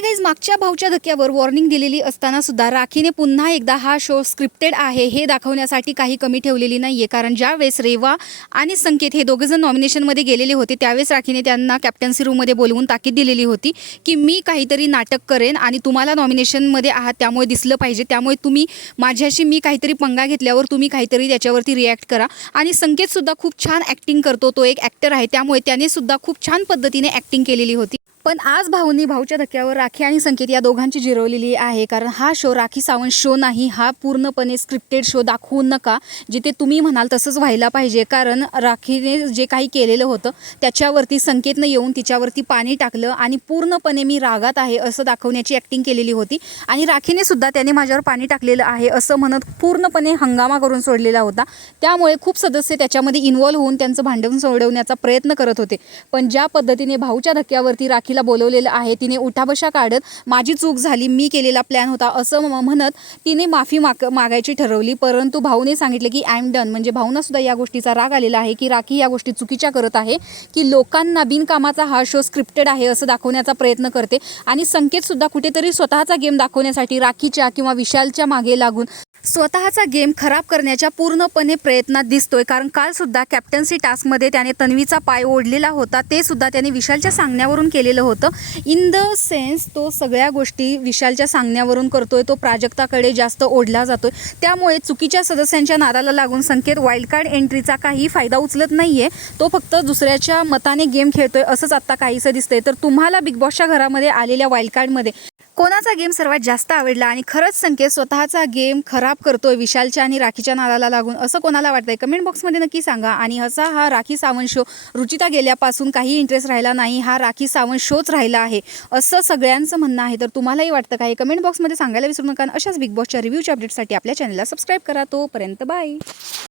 Hi guys, मागच्या भाऊच्या धक्क्यावर warning दिलेली असताना सुद्धा राखीने पुन्हा एकदा हा शो स्क्रिप्टेड आहे हे दाखवण्यासाठी काही कमी ठेवलेली नाहीये. कारण ज्यावेळेस रेवा आणि संकेत हे दोघेजण नॉमिनेशनमध्ये गेलेले होते त्यावेळेस राखीने त्यांना कॅप्टन्सी रूममध्ये बोलवून ताकीद दिलेली होती की मी काहीतरी नाटक करेन आणि तुम्हाला नॉमिनेशनमध्ये आहात त्यामुळे दिसलं पाहिजे, त्यामुळे तुम्ही माझ्याशी मी काहीतरी पंगा घेतल्यावर तुम्ही काहीतरी त्याच्यावरती रिॲक्ट करा. आणि संकेतसुद्धा खूप छान ॲक्टिंग करतो, तो एक ॲक्टर आहे, त्यामुळे त्याने सुद्धा खूप छान पद्धतीने ॲक्टिंग केलेली होती. पण आज भाऊंनी भाऊच्या धक्क्यावर राखी आणि संकेत या दोघांची जिरवलेली आहे. कारण हा शो राखी सावंत शो नाही, हा पूर्णपणे स्क्रिप्टेड शो दाखवू नका. जिथे तुम्ही म्हणाल तसंच व्हायला पाहिजे. कारण राखीने जे काही केलेलं होतं त्याच्यावरती संकेतनं येऊन तिच्यावरती पाणी टाकलं आणि पूर्णपणे मी रागात आहे असं दाखवण्याची ॲक्टिंग केलेली होती. आणि राखीने सुद्धा त्याने माझ्यावर पाणी टाकलेलं आहे असं म्हणत पूर्णपणे हंगामा करून सोडलेला होता. त्यामुळे खूप सदस्य त्याच्यामध्ये इन्व्हॉल्व्ह होऊन त्यांचं भांडण सोडवण्याचा प्रयत्न करत होते. पण ज्या पद्धतीने भाऊच्या धक्क्यावरती राखीला बोलवलेलं आहे, तिने उठाबशा काढत माझी चूक झाली, मी केलेला प्लॅन होता असं म्हणत तिने माफी मागायची ठरवली. परंतु भाऊने सांगितले की आय एम डन. म्हणजे भाऊंना सुद्धा या गोष्टीचा राग आलेला आहे की राखी या गोष्टी चुकीच्या करत आहे, की लोकांना बिनकामाचा हा शो स्क्रिप्टेड आहे असं दाखवण्याचा प्रयत्न करते. आणि संकेत सुद्धा कुठेतरी स्वतःचा गेम दाखवण्यासाठी राखीच्या किंवा विशालच्या मागे लागून स्वतःचा गेम खराब करण्याच्या पूर्णपणे प्रयत्नात दिसतोय. कारण कालसुद्धा कॅप्टन्सी टास्कमध्ये त्याने तन्वीचा पाय ओढलेला होता, ते सुद्धा त्याने विशालच्या सांगण्यावरून केलेलं होतं. इन द सेन्स तो सगळ्या गोष्टी विशालच्या सांगण्यावरून करतोय, तो प्राजक्ताकडे जास्त ओढला जातोय. त्यामुळे चुकीच्या सदस्यांच्या नादाला लागून संकेत वाईल्ड कार्ड एंट्रीचा काही फायदा उचलत नाहीये, तो फक्त दुसऱ्याच्या मताने गेम खेळतोय असंच आत्ता काहीसं दिसतंय. तर तुम्हाला बिग बॉसच्या घरामध्ये आलेल्या वाईल्ड कार्डमध्ये कोणाचा गेम सर्वात जास्त आवडला आणि खरंच संकेत स्वतःचा गेम खराब करतोय विशालच्या आणि राखीच्या नादाला लागून असं कोणाला वाटतंय कमेंट बॉक्समध्ये नक्की सांगा. आणि असा हा राखी सावंत शो रुचिता गेल्यापासून काही इंटरेस्ट राहिला नाही, हा राखी सावंत शोच राहिला आहे असं सगळ्यांचं म्हणणं आहे. तर तुम्हालाही वाटतं का हे कमेंट बॉक्समध्ये सांगायला विसरू नका. अशाच बिग बॉसच्या रिव्ह्यूच्या अपडेटसाठी आपल्या चॅनलला सबस्क्राईब करा. तोपर्यंत बाय.